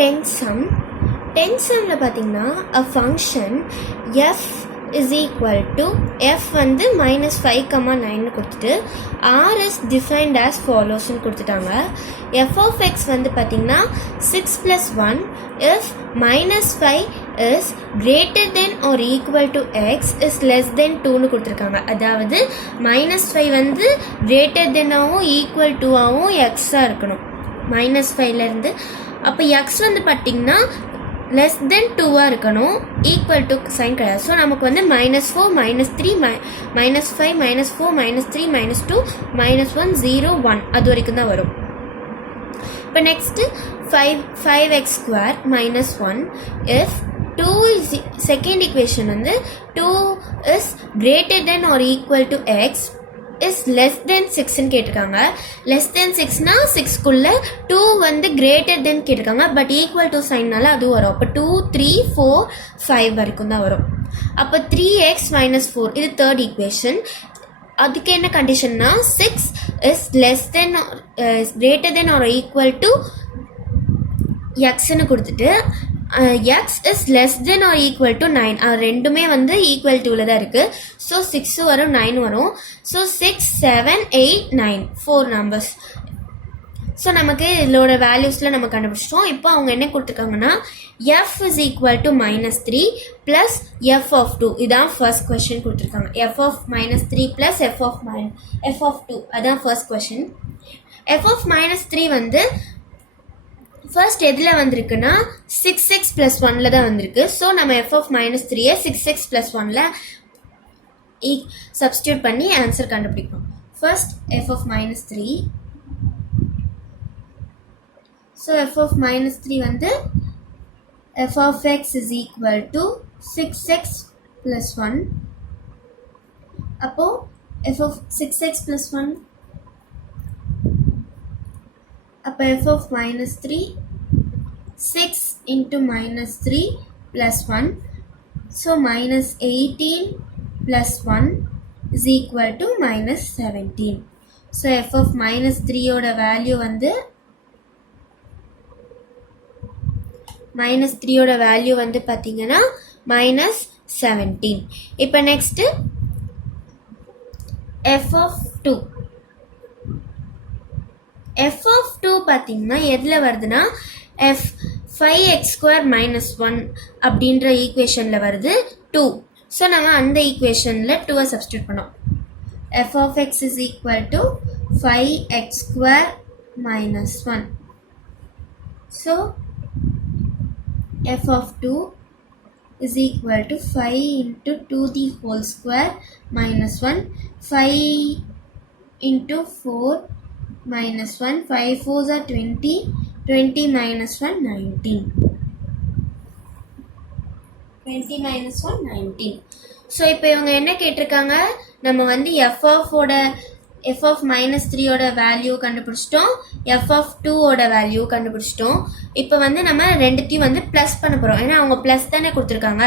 10th sum. 10th sumல பார்த்தீங்கன்னா a function f is equal to f வந்து -5,9 கொடுத்துட்டு r is defined as follows கொடுத்துட்டாங்க. f of x வந்து பார்த்தீங்கன்னா 6 plus 1 if -5 is greater than or equal to x is less than 2 கொடுத்துருக்காங்க. அதாவது -5 வந்து greater than ஆகவும் equal to ஆகவும் x இருக்கணும் -5லேருந்து. அப்போ x வந்து பார்த்தீங்கன்னா less than 2 இருக்கணும், equal to சைன் கிடையாது. ஸோ நமக்கு வந்து -4 -3 -5 -4 -3 -2 -1 0 1 அது வரைக்கும் தான் வரும். இப்போ next 5x² -1 if 2 is second equation வந்து 2 is greater than or equal to x is less than 6ன்னு கேட்டிருக்காங்க. less than 6னா 6குள்ள 2 வந்து greater than கேட்டிருக்காங்க. பட் ஈக்குவல் டு சைன்னால அது வரும். அப்போ 2 3 4 5 வரைக்கும் தான் வரும். அப்போ 3x -4 இது தேர்ட் ஈக்குவேஷன். அதுக்கு என்ன கண்டிஷன்னா 6 is less than greater than or equal to xன்னு கொடுத்துட்டு x is less than or equal to 9 அது ரெண்டுமே வந்து ஈக்குவல் டூவில் தான் இருக்குது. ஸோ 6 வரும் 9 வரும். So 6 7 8 9 4 numbers. ஸோ நமக்கு இதோட வேல்யூஸில் நம்ம கண்டுபிடிச்சிட்டோம். இப்போ அவங்க என்ன கொடுத்துருக்காங்கன்னா f is equal to -3 plus f of 2 இதான் ஃபர்ஸ்ட் கொஷின் கொடுத்துருக்காங்க. f of -3 plus f of 2 அதான் ஃபர்ஸ்ட் கொஷின். f of -3 வந்து ஃபர்ஸ்ட் எதில் வந்திருக்குன்னா 6x + 1ல் தான் வந்திருக்கு. ஸோ நம்ம f of -3 6x + 1ல் சப்ஸ்டியூட் பண்ணி ஆன்சர் கண்டுபிடிக்கணும். First f of -3. So f of -3 வந்து f of x is equal to 6x + 1. அப்போ f of 6x + 1 அப்போ f of -3 6 into -3 plus 1 so -18 plus 1 is equal to -17. so f of -3 ஓட value வந்து -3 ஓட value வந்து பார்த்தீங்கன்னா -17. இப்போ next f of 2. f of 2 பார்த்தீங்கன்னா எதில் வருதுன்னா f 5x² -1 அப்படின்ற ஈக்குவேஷனில் வருது 2. ஸோ நம்ம அந்த ஈக்குவேஷனில் 2 சப்ஸ்டியூட் பண்ணோம். f of x is equal to 5x² -1. So f of 2 is equal to 5 into 2 the whole square -1 5 into 4 -1 5 4s are 20 20 -1 19 20 -1 19. So இப்போ இவங்க என்ன கேட்டிருக்காங்க, நம்ம வந்து f of -3 ஓட வேல்யூ கண்டுபிடிச்சிட்டோம், f of 2 ஓட வேல்யூ கண்டுபிடிச்சிட்டோம். இப்போ வந்து நம்ம ரெண்டுத்தையும் வந்து ப்ளஸ் பண்ண போகிறோம். ஏன்னா அவங்க ப்ளஸ் தானே கொடுத்துருக்காங்க.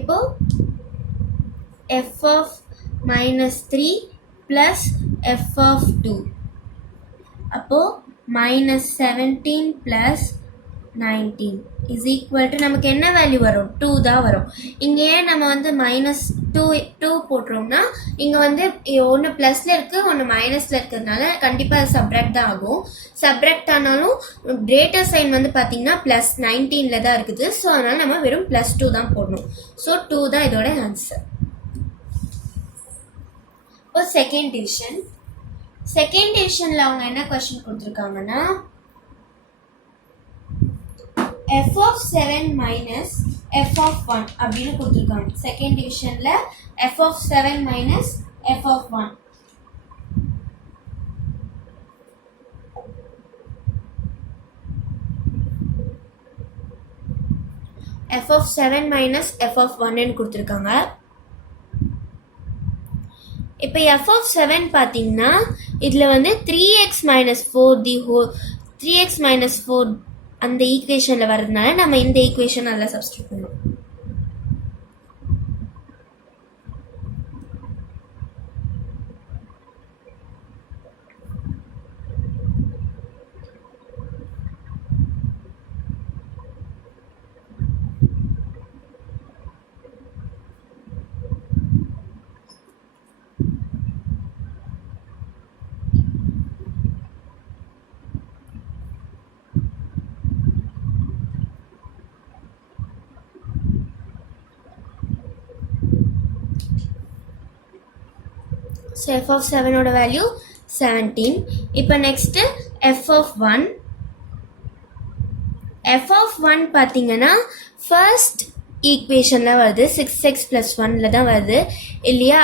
இப்போ f of -3 plus f of 2 அப்போ -17 plus 19 is equal to நமக்கு என்ன வேல்யூ வரும் 2 தான் வரும். இங்கே ஏன் நம்ம வந்து -2 போட்டுறோம்னா இங்கே வந்து ஒன்று ப்ளஸில் இருக்குது ஒன்று மைனஸில் இருக்கிறதுனால கண்டிப்பாக சப்ராக்ட் தான் ஆகும். சப்ராக்ட் ஆனாலும் கிரேட்டர் சைன் வந்து பார்த்தீங்கன்னா +19ல் தான் இருக்குது. ஸோ அதனால் நம்ம வெறும் +2 தான் போடணும். ஸோ 2 தான் இதோட ஆன்சர். இப்போ செகண்ட் டிவிஷனில் அவங்க என்ன கொஸ்டின் கொடுத்துருக்காங்கன்னா f of 7 minus f of 1 அப்படின்னு கொடுத்துருக்காங்க. செகண்ட் டிவிஷனில் f of 7 minus f of 1. f of 7 minus f of 1 கொடுத்துருக்காங்க. இப்போ f of 7 பார்த்தீங்கன்னா இதில் வந்து 3x - 4 3x - 4 அந்த ஈக்குவேஷனில் வர்றதுனால நம்ம இந்த ஈக்குவேஷன் அதில் சப்ஸ்டியூட் பண்ணணும். ஸோ f of 7ஓட வேல்யூ 17. இப்போ next f of 1. f of 1 பார்த்தீங்கன்னா ஃபர்ஸ்ட் ஈக்குவேஷனில் வருது 6x + 1ல் தான் வருது இல்லையா.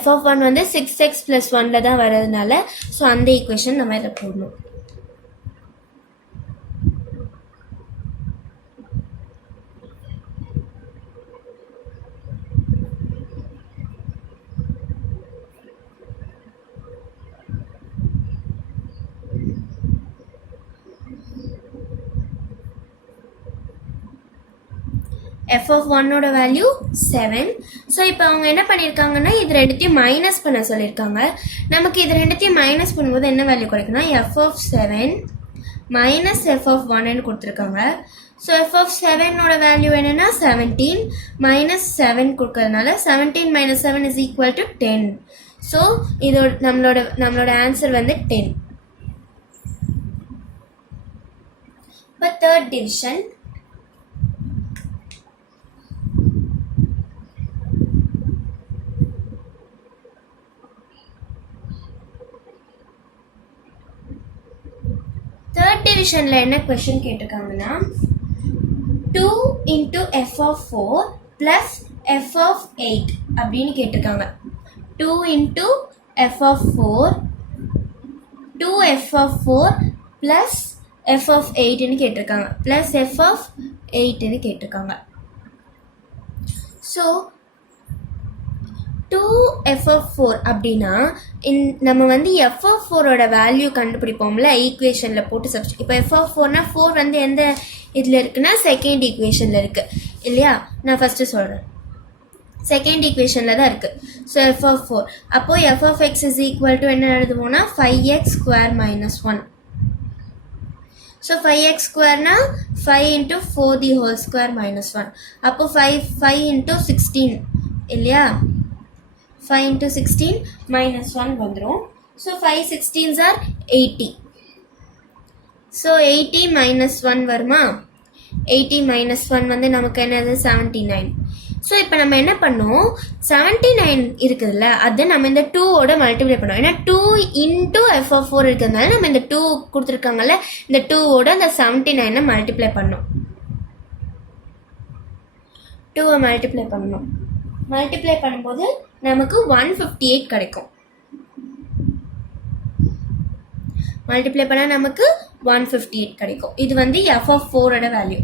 f of 1 வந்து 6x + 1ல் தான் வர்றதுனால ஸோ அந்த ஈக்குவேஷன் நம்ம இதில் போடணும். f of 1ஓட வேல்யூ 7. ஸோ இப்போ அவங்க என்ன பண்ணியிருக்காங்கன்னா இது ரெண்டுத்தையும் மைனஸ் பண்ண சொல்லியிருக்காங்க. நமக்கு இது ரெண்டுத்தையும் மைனஸ் பண்ணும்போது என்ன வேல்யூ கிடைக்குன்னா f of 7 minus f of 1ன்னு கொடுத்துருக்காங்க. ஸோ f of 7ஓட வேல்யூ என்னென்னா 17 மைனஸ் 7 கொடுக்கறதுனால 17 minus 7 is equal to 10. So இதோட நம்மளோட ஆன்சர் வந்து 10. இப்போ தேர்ட் டிவிஷன். தேர்ட் டிவிஷனில் என்ன question கேட்டிருக்காங்கன்னா 2 into f of 4 plus f of 8 அப்படின்னு கேட்டிருக்காங்க. 2 into f of 4 2f of 4 plus f of 8ன்னு கேட்டிருக்காங்க plus f of 8ன்னு கேட்டிருக்காங்க. ஸோ 2f of 4 அப்படின்னா நம்ம வந்து f of 4ஓட வேல்யூ கண்டுபிடிப்போம்ல ஈக்குவேஷனில் போட்டு சப்ஸ்டிட். இப்போ f of 4னா 4 வந்து எந்த இதில் இருக்குன்னா செகண்ட் ஈக்குவேஷனில் இருக்குது இல்லையா. நான் ஃபஸ்ட்டு சொல்கிறேன், செகண்ட் ஈக்குவேஷனில் தான் இருக்குது. ஸோ f of 4 அப்போது f of x is equal to என்ன எழுதுவோம்னா 5x square minus 1. So 5x ஸ்கொயர்னா 5 into 4 the whole square minus 1. அப்போ 5 into 16 இல்லையா. 5 into 16 minus 1 வந்துடும். So 5 16s are 80. So 80 minus 1 வருமா. 80 minus 1 வந்து நமக்கு என்னது 79. ஸோ இப்போ நம்ம என்ன பண்ணோம் 79 இருக்குதுல்ல அது நம்ம இந்த 2ஓட மல்டிப்ளை பண்ணோம். ஏன்னா 2 into f of 4 இருக்கிறதுனால நம்ம இந்த 2 கொடுத்துருக்காங்கல்ல இந்த 2ஓட அந்த 79 மல்டிப்ளை பண்ணோம். 2 மல்டிப்ளை பண்ணணும். மல்டிப்ளை பண்ணும்போது நமக்கு 158 கிடைக்கும். மல்டிப்ளை பண்ணால் நமக்கு 158 கிடைக்கும். இது வந்து f of 4ஓட வேல்யூ.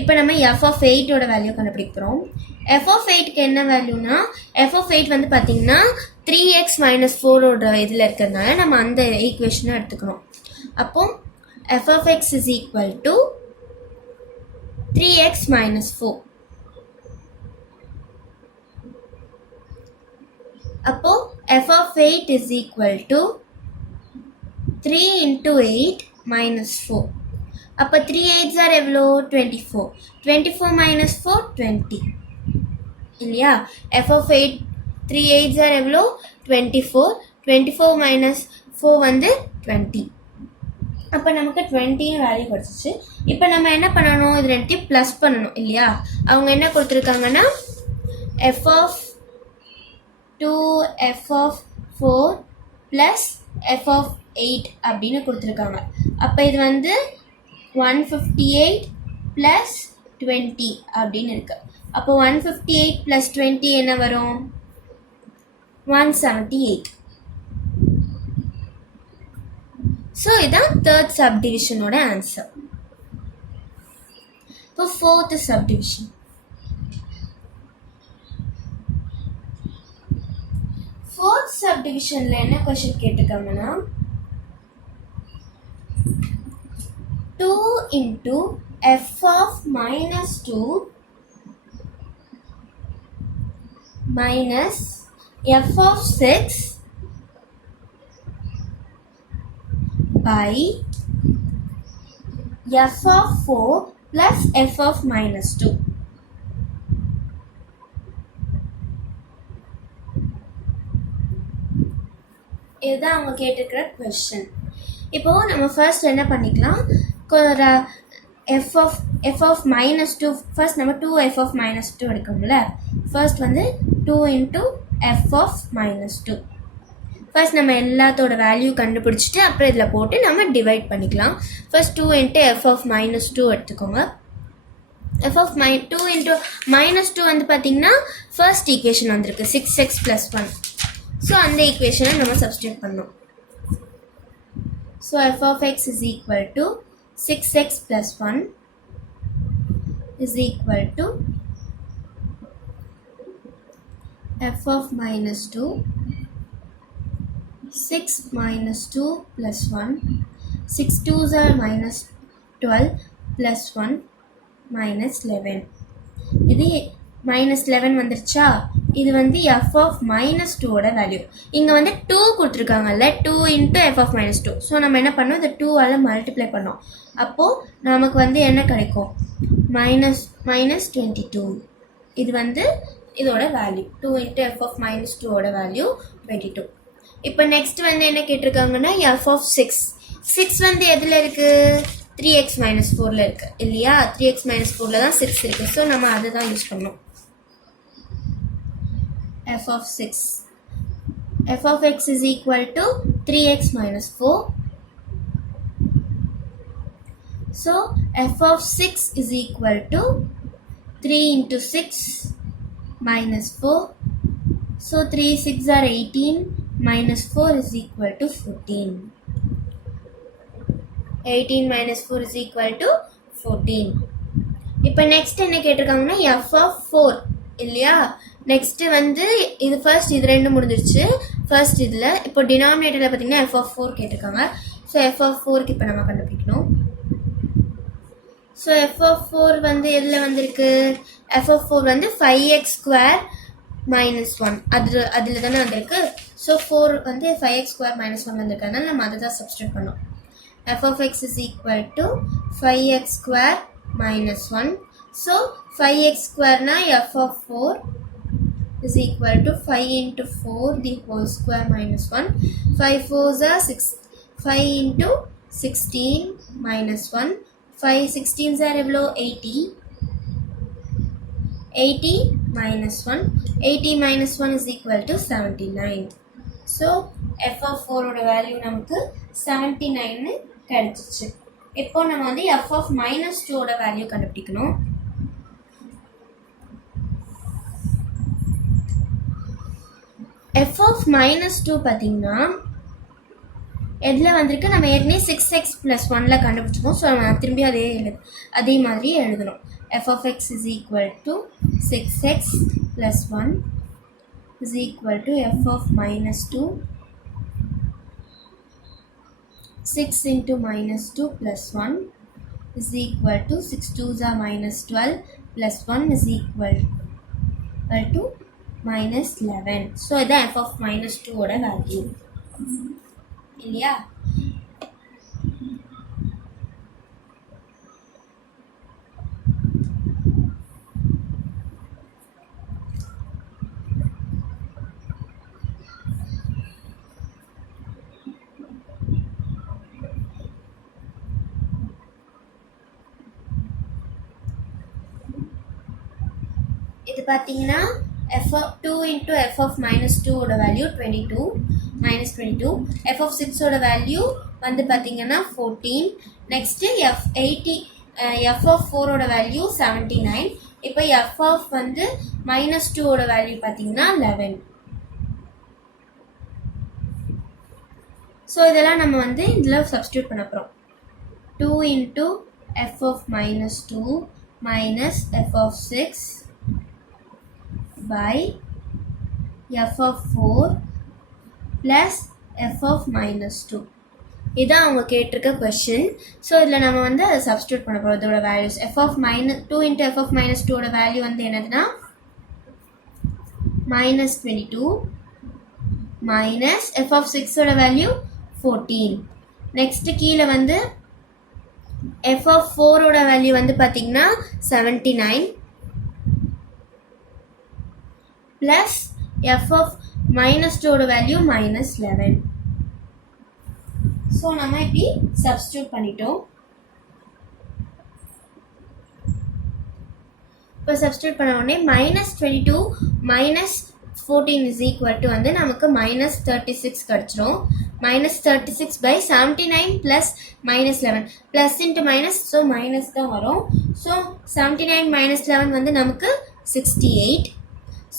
இப்போ நம்ம f of 8ஓட வேல்யூ கண்டுபிடிக்கிறோம். f of 8க்கு என்ன வேல்யூனா f of 8 வந்து பார்த்தீங்கன்னா 3x minus 4ஓட இதில் இருக்கிறதுனால நம்ம அந்த ஈக்குவேஷனை எடுத்துக்கணும். அப்போ f of x is equal to 3x minus 4. அப்போ f of 8 is equal to 3 into 8 minus 4. அப்போ 3 8s are எவ்வளோ 24. 24 minus 4 20 இல்லையா. f of 8 3 8s are எவ்வளோ 24. 24 minus 4 வந்து 20. அப்போ நமக்கு 20 வேல்யூ கிடச்சிச்சு. இப்போ நம்ம என்ன பண்ணணும் இது ரெண்டுத்தையும் ப்ளஸ் பண்ணணும் இல்லையா. அவங்க என்ன கொடுத்துருக்காங்கன்னா f of 2 f of 4 plus f of 8 அப்படின்னு கொடுத்துருக்காங்க. அப்போ இது வந்து 158 plus 20 அப்படின்னு இருக்கு. அப்போ 158 plus 20 என்ன வரும் 178. ஸோ இதான் தேர்ட் சப்டிவிஷனோட ஆன்சர். இப்போ ஃபோர்த் சப்டிவிஷன். ஃபோர்த் சப்டிவிஷனில் என்ன question கேட்டிருக்காங்கன்னா 2 into f of minus 2 minus f of 6 by f of 4 plus f of minus 2. இதுதான் அவங்க கேட்டிருக்கிற கொஸ்டின். இப்போது நம்ம ஃபர்ஸ்ட் என்ன பண்ணிக்கலாம் f of minus 2 ஃபர்ஸ்ட் நம்ம 2f of minus 2 எடுக்கணும்ல. ஃபர்ஸ்ட் வந்து 2 into f of minus 2 first நம்ம எல்லாத்தோட வேல்யூ கண்டுபிடிச்சிட்டு அப்புறம் இதில் போட்டு நம்ம டிவைட் பண்ணிக்கலாம். First 2 into F of minus 2 எடுத்துக்கோங்க. எஃப் ஆஃப் 2 இன்ட்டு மைனஸ் 2 வந்து பார்த்தீங்கன்னா ஃபர்ஸ்ட் ஈக்குவேஷன் வந்திருக்கு 6x + 1. ஸோ அந்த ஈக்குவேஷனை நம்ம சப்ஸ்டியூட் பண்ணோம். So F of X is equal to 6x + 1 is equal to f of minus 2, 6 minus 2 plus 1, 6 2s are minus 12 plus 1 minus 11. இது minus 11 வந்துருச்சா? இது வந்து f of minus 2 ஓட வேல்யூ. இங்கே வந்து 2 கொடுத்துருக்காங்கல்ல, 2 into f of minus 2. So நம்ம என்ன பண்ணோம், இந்த 2ஆல் மல்டிப்ளை பண்ணோம். அப்போது நமக்கு வந்து என்ன கிடைக்கும், minus 22. இது வந்து இதோட value 2 into f of minus 2 ஓட வேல்யூ 22. இப்போ நெக்ஸ்ட் வந்து என்ன கேட்டிருக்காங்கன்னா f of 6. 6 வந்து எதில் இருக்குது, 3x minus 4ல் இருக்குது இல்லையா? 3x minus 4ல் தான் 6 இருக்குது. ஸோ நம்ம அதை தான் யூஸ் பண்ணோம். f of 6. f of x is equal to 3x minus 4. So f of 6 is equal to 3 into 6 minus 4. So 3 6 are 18 minus 4 is equal to 14. 18 minus 4 is equal to 14. இப்போ next என்ன கேட்டிருக்காங்கன்னா f of 4 இல்லையா? Next வந்து இது first இது ரெண்டு முடிஞ்சிருச்சு. First இதில் இப்போ டினாமினேட்டரில் பார்த்தீங்கன்னா f of 4 கேட்டிருக்காங்க. ஸோ f of 4க்கு இப்போ நம்ம கண்டுபிடிக்கணும். ஸோ f of 4 வந்து எதில் வந்திருக்கு, f of 4 வந்து 5x square minus 1 அதில் தானே வந்திருக்கு. ஸோ 4 வந்து 5x square minus 1 வந்திருக்கு. அதனால் நம்ம அதை தான் சப்ஸ்டியூட் பண்ணோம். f of x is equal to 5x square minus 1. So 5x square na f of 4 is equal to 5 into 4 the whole square minus 1. 5 4s are 6. 5 into 16 minus 1. 5 16s are below 80. 80 minus 1. 80 minus 1 is equal to 79. So f of 4 ஓட value நமக்கு 79 கிடைச்சிச்சு. இப்போ நம்ம வந்து f of minus 2 ஓட value கண்டுபிடிக்கணும். f of minus 2 பார்த்தீங்கன்னா எதில் வந்திருக்கு, நம்ம ஏற்கனவே 6x + 1ல் கண்டுபிடிச்சிக்கோம். ஸோ நம்ம திரும்பி அதே மாதிரி எழுதணும். f of x is equal to 6x + 1 is equal to f of minus 2. 6 into minus 2 plus 1 is equal to 6 2s are minus 12 plus 1 is equal to minus 11. So இது f of minus 2 ஓட value இல்லையா? இது பார்த்தீங்கன்னா f of 2 into f of minus 2 ஓட value 22 minus 22. f of 6 ஓட value வந்து பார்த்தீங்கன்னா 14. Next f of 4 ஓட வேல்யூ 79. இப்போ f of வந்து minus 2 ஓட வேல்யூ பார்த்தீங்கன்னா 11. ஸோ இதெல்லாம் நம்ம வந்து இதில் சப்ஸ்டியூட் பண்ண போகிறோம். 2 into f of minus 2 minus f of 6 by f of 4 plus f of minus 2. இதான் அவங்க கேட்டிருக்க கொஸ்டின். ஸோ இதில் நம்ம வந்து அதை சப்ஸ்டியூட் பண்ண போகிறோம். இதோட values f of minus 2 into f of minus 2 ஓட வேல்யூ வந்து என்னதுன்னா minus 22 minus f of 6 ஓட வேல்யூ 14. நெக்ஸ்ட் கீழே வந்து f of 4 ஓட வேல்யூ வந்து பார்த்தீங்கன்னா 79 plus f of minus 2 ஓட வேல்யூ minus 11. ஸோ நம்ம இப்படி சப்ஸ்டியூட் பண்ணிட்டோம். இப்போ சப்ஸ்டியூட் பண்ண உடனே minus 22 minus 14 is equal to வந்து நமக்கு minus 36 கிடைச்சிரும். minus 36 by 79 plus minus 11 plus into minus so minus தான் வரும். so 79 minus 11 வந்து நமக்கு 68.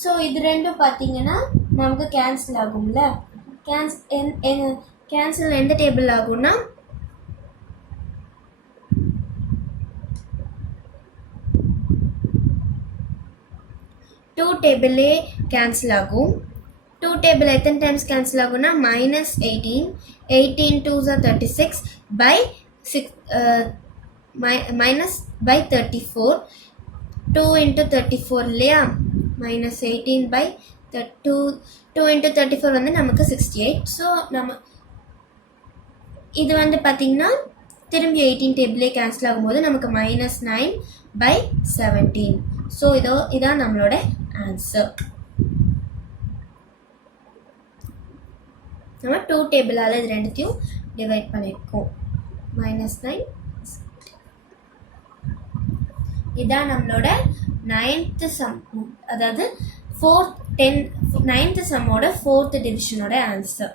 so இது ரெண்டும் பார்த்தீங்கன்னா நமக்கு கேன்சல் ஆகும்ல. கேன்சல் எந்த டேபிள் ஆகும்னா டூ டேபிளே கேன்சல் ஆகும். டூ டேபிள் எத்தனை டைம்ஸ் கேன்சல் ஆகும்னா minus 18 18 2s are 36 by 6 minus by 34 2 into 34 இல்லையா minus 18 by 2 into 34 வந்து நமக்கு 68. ஸோ நம்ம இது வந்து பார்த்தீங்கன்னா திரும்பி 18 டேபிளே கேன்சல் ஆகும்போது நமக்கு minus 9 by 17. ஸோ இதான் நம்மளோட ஆன்சர். நம்ம 2 டேபிளால் இது ரெண்டுத்தையும் டிவைட் பண்ணியிருக்கோம். minus 9 இதான் நம்மளோட 9th சம், அதாவது 9th சம்மோட 4th டிவிஷனோட ஆன்சர்.